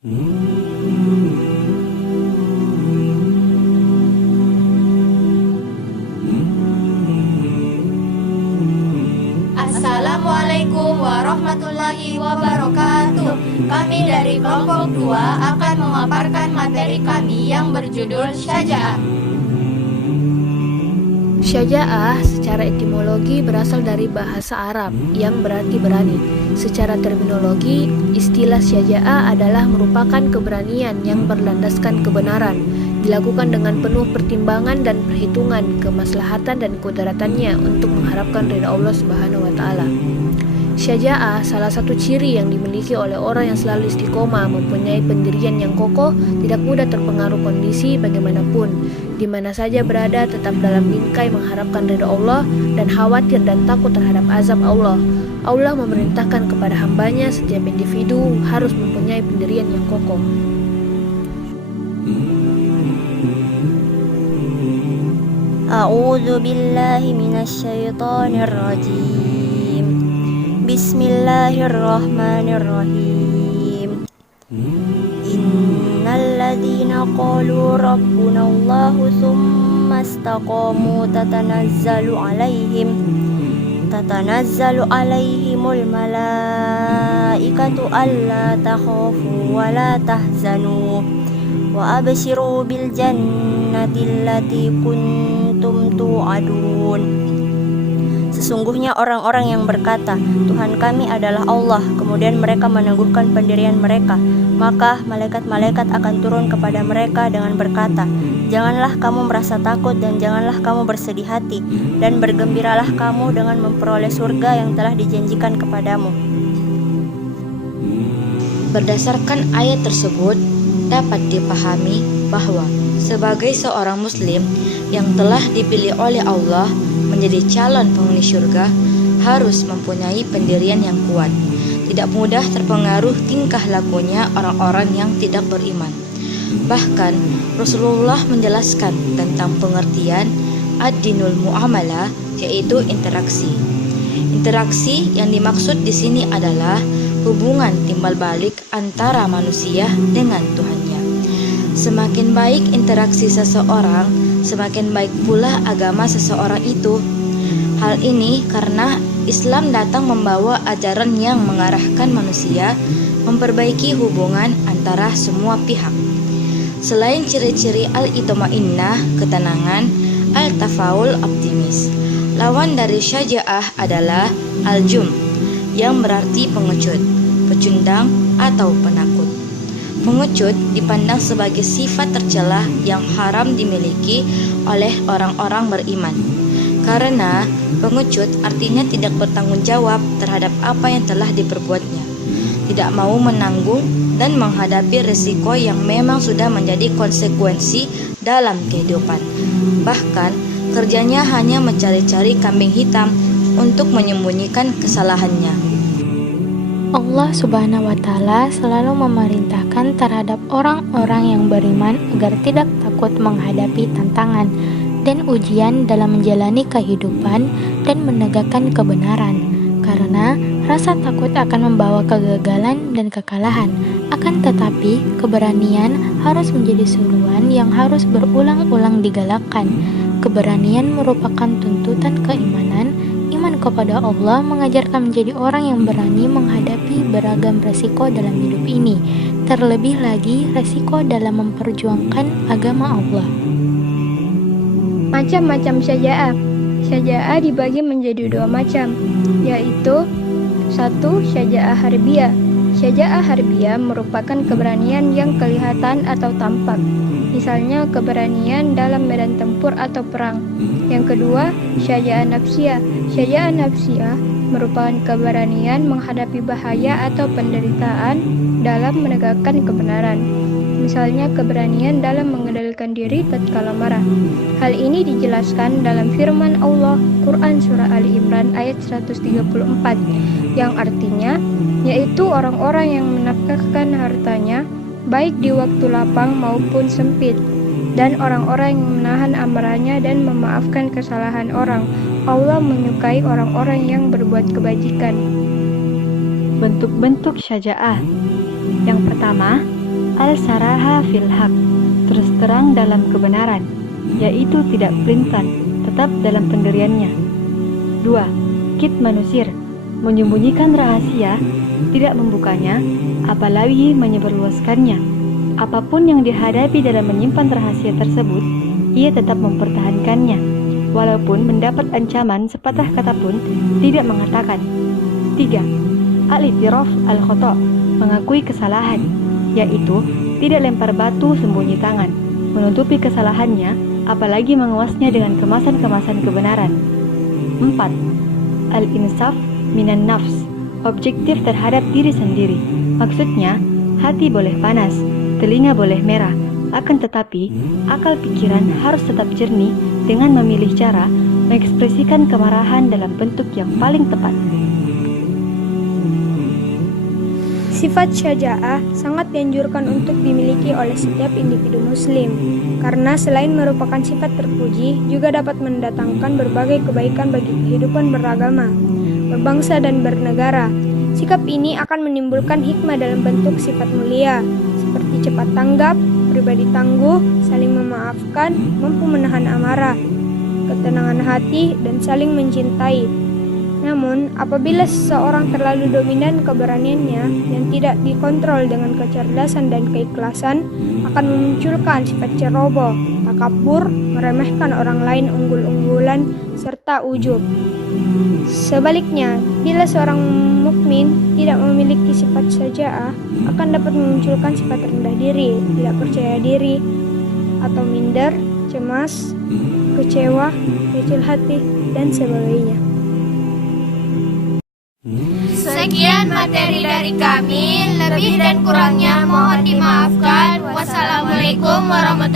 Assalamualaikum warahmatullahi wabarakatuh. Kami dari kelompok 2 akan memaparkan materi kami yang berjudul Syaja'ah. Syaja'ah secara etimologi berasal dari bahasa Arab yang berarti berani. Secara terminologi, istilah syaja'ah adalah merupakan keberanian yang berlandaskan kebenaran, dilakukan dengan penuh pertimbangan dan perhitungan kemaslahatan dan kudaratannya untuk mengharapkan ridha Allah Subhanahu wa taala. Syaja'ah salah satu ciri yang dimiliki oleh orang yang selalu istiqomah, mempunyai pendirian yang kokoh, tidak mudah terpengaruh kondisi bagaimanapun, di mana saja berada tetap dalam bingkai mengharapkan ridha Allah dan khawatir dan takut terhadap azab Allah. Allah memerintahkan kepada hambanya setiap individu harus mempunyai pendirian yang kokoh. A'udzu billahi minasyaitonir rajim. Bismillahirrahmanirrahim. Innal ladzina qalu rabbunallahu tsumma istaqamu tatanazzalu alaihimul malaikatu alla takhafu wa la tahzanu wa abshiru bil jannati allati kuntum tu'adun. Sesungguhnya orang-orang yang berkata, Tuhan kami adalah Allah, kemudian mereka meneguhkan pendirian mereka, maka malaikat-malaikat akan turun kepada mereka dengan berkata, janganlah kamu merasa takut dan janganlah kamu bersedih hati, dan bergembiralah kamu dengan memperoleh surga yang telah dijanjikan kepadamu. Berdasarkan ayat tersebut, dapat dipahami bahwa sebagai seorang muslim yang telah dipilih oleh Allah menjadi calon penghuni surga harus mempunyai pendirian yang kuat, tidak mudah terpengaruh tingkah lakunya orang-orang yang tidak beriman. Bahkan Rasulullah menjelaskan tentang pengertian ad-dinul muamalah, yaitu interaksi. Interaksi yang dimaksud di sini adalah hubungan timbal balik antara manusia dengan Tuhannya. Semakin baik interaksi seseorang, semakin baik pula agama seseorang itu. Hal ini karena Islam datang membawa ajaran yang mengarahkan manusia memperbaiki hubungan antara semua pihak. Selain ciri-ciri al-itma'innah, ketenangan, al-tafaul, optimis, lawan dari syaja'ah adalah al-jum, yang berarti pengecut, pecundang, atau penakut. Pengecut dipandang sebagai sifat tercela yang haram dimiliki oleh orang-orang beriman. Karena pengecut artinya tidak bertanggung jawab terhadap apa yang telah diperbuatnya, tidak mau menanggung dan menghadapi risiko yang memang sudah menjadi konsekuensi dalam kehidupan. Bahkan kerjanya hanya mencari-cari kambing hitam untuk menyembunyikan kesalahannya. Allah Subhanahu wa Ta'ala selalu memerintahkan terhadap orang-orang yang beriman agar tidak takut menghadapi tantangan dan ujian dalam menjalani kehidupan dan menegakkan kebenaran, karena rasa takut akan membawa kegagalan dan kekalahan. Akan tetapi, keberanian harus menjadi seruan yang harus berulang-ulang digalakkan. Keberanian merupakan tuntutan keimanan. Iman kepada Allah mengajarkan menjadi orang yang berani menghadapi beragam resiko dalam hidup ini, terlebih lagi resiko dalam memperjuangkan agama Allah. Macam-macam syaja'ah. Syaja'ah dibagi menjadi 2 macam, yaitu 1. Syaja'ah harbiyah. Syaja'ah harbiyah merupakan keberanian yang kelihatan atau tampak, misalnya keberanian dalam medan tempur atau perang. Yang kedua, syaja'ah nafsiyah. Syaja'ah nafsiyah merupakan keberanian menghadapi bahaya atau penderitaan dalam menegakkan kebenaran. Misalnya keberanian dalam mengendalikan diri tatkala marah. Hal ini dijelaskan dalam firman Allah Quran Surah Ali Imran ayat 134, yang artinya yaitu orang-orang yang menafkahkan hartanya baik di waktu lapang maupun sempit, dan orang-orang yang menahan amarahnya dan memaafkan kesalahan orang. Allah menyukai orang-orang yang berbuat kebajikan. Bentuk-bentuk syaja'ah. Yang pertama, Al-saraha fil haq, terus terang dalam kebenaran, yaitu tidak pelintan, tetap dalam pendiriannya. 2. Kitmanusir, menyembunyikan rahasia, tidak membukanya, apalagi menyebarluaskannya. Apapun yang dihadapi dalam menyimpan rahasia tersebut, ia tetap mempertahankannya, walaupun mendapat ancaman sepatah kata pun tidak mengatakan. 3. Al-itiraf al-khoto, mengakui kesalahan, yaitu tidak lempar batu sembunyi tangan, menutupi kesalahannya, apalagi menguasnya dengan kemasan-kemasan kebenaran. 4. Al-insaf minan nafs, objektif terhadap diri sendiri. Maksudnya, hati boleh panas, telinga boleh merah, akan tetapi akal pikiran harus tetap jernih dengan memilih cara mengekspresikan kemarahan dalam bentuk yang paling tepat. Sifat syaja'ah sangat dianjurkan untuk dimiliki oleh setiap individu muslim, karena selain merupakan sifat terpuji, juga dapat mendatangkan berbagai kebaikan bagi kehidupan beragama, berbangsa dan bernegara. Sikap ini akan menimbulkan hikmah dalam bentuk sifat mulia, seperti cepat tanggap, pribadi tangguh, saling memaafkan, mampu menahan amarah, ketenangan hati, dan saling mencintai. Namun, apabila seseorang terlalu dominan keberaniannya yang tidak dikontrol dengan kecerdasan dan keikhlasan, akan memunculkan sifat ceroboh, takabur, meremehkan orang lain unggul-unggulan, serta ujub. Sebaliknya, bila seorang mukmin tidak memiliki sifat syaja'ah, akan dapat memunculkan sifat rendah diri, tidak percaya diri, atau minder, cemas, kecewa, kecil hati, dan sebagainya. Sekian materi dari kami, lebih dan kurangnya mohon dimaafkan. Wassalamualaikum warahmatullahi wabarakatuh.